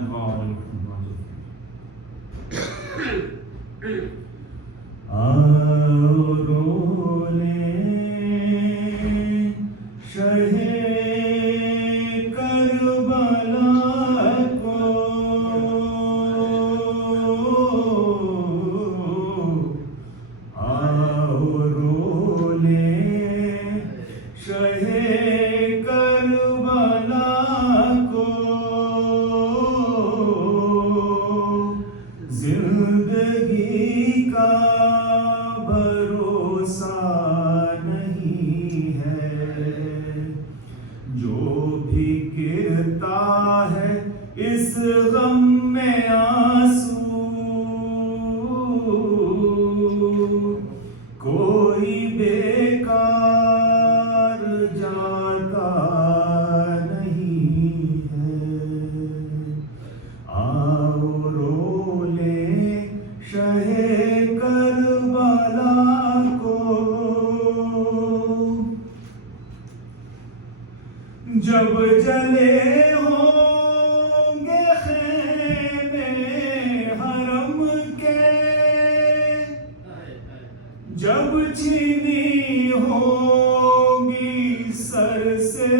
दुआ और रोले शहे करबला को रोले शहे करबला को जिंदगी का भरोसा नहीं है, जो भी गिरता है इस गम में आंसू, कोई बेकार जाता नहीं है। आओ रोले शहे करबला को, जब जले होंगे खेमे हरम के, जब छीनी होंगी सर से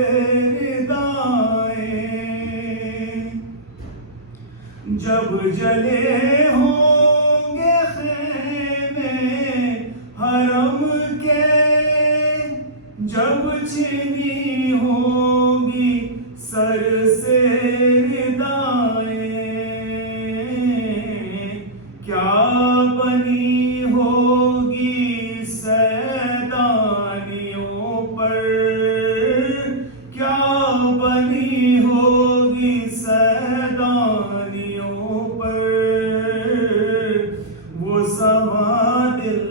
रिदाएं, जब जले होंगे खेमे हरम के, जब छीनी होगी सर से रिदाएं, क्या बनी होगी सैदानियों पर, क्या बनी होगी सैदानियों पर, वो समा दिल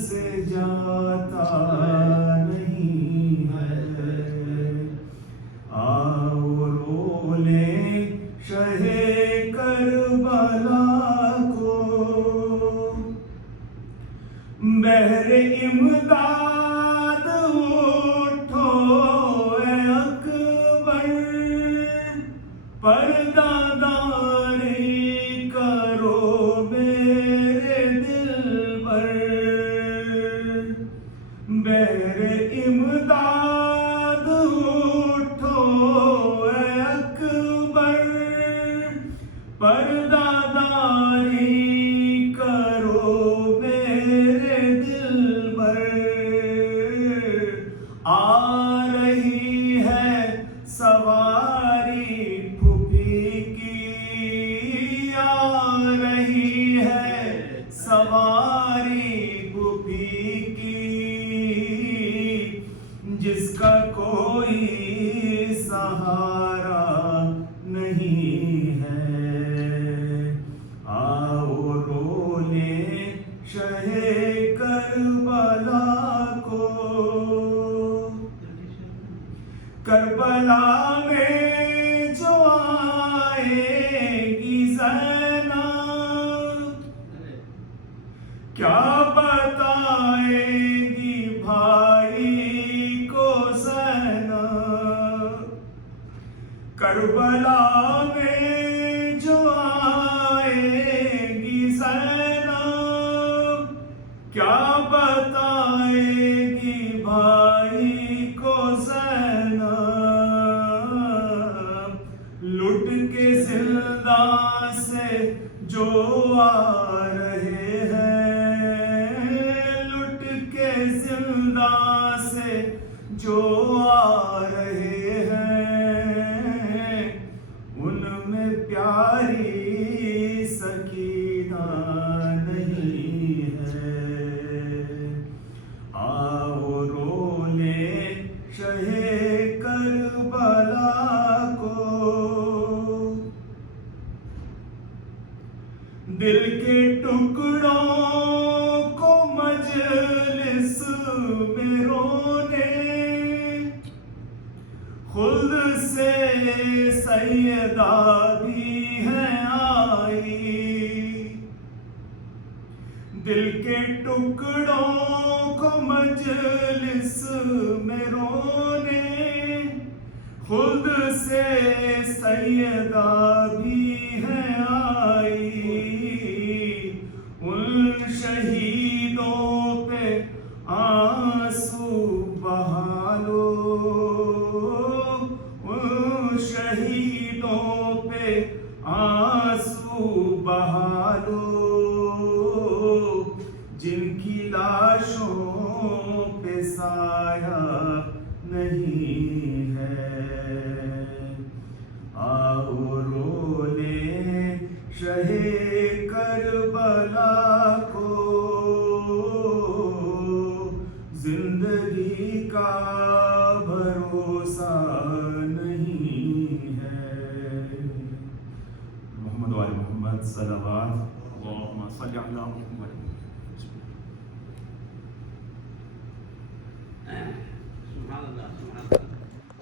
से जाता नहीं है। आओ रोले शहे करबला को, बहरे इमदाद उठो ए अकबर, पर्दादारी करो मेरे दिलबर, बहरे इमदाद उठो ए अकबर, पर्दादारी करो मेरे दिलबर। आ रही है सवारी फूफी की, आ रही है सवारी फूफी की, जिसका कोई सहारा नहीं है। आओ रोले शहे करबला को, करबला में जो आएगी ज़ैनब, क्या बताएगी भाई को ज़ैनब, करबला में जो आएगी ज़ैनब, क्या बताएगी भाई को ज़ैनब, लुट के जिंदा से जो आ रहे हैं, लुट के जिंदा से जो आ रहे हैं, उनमें प्यारी सकीना नहीं है। आओ रोले शहे करबला को, दिल के टुकड़ों को मजलिस में रोने, खुद से सैयदा भी है आई, दिल के टुकड़ों को मजलिस में रोने, खुद से सैयदा भी है आई। उन शहीदों पे आंसू बहा लो, उन शहीदों पे आंसू बहा लो, जिनकी लाशों पे साया नहीं है। आओ रो ले शहे करबला को, जिंदगी का भरोसा नहीं है। मोहम्मद वाले मोहम्मद सल्लल्लाहु अलैहि वसल्लम।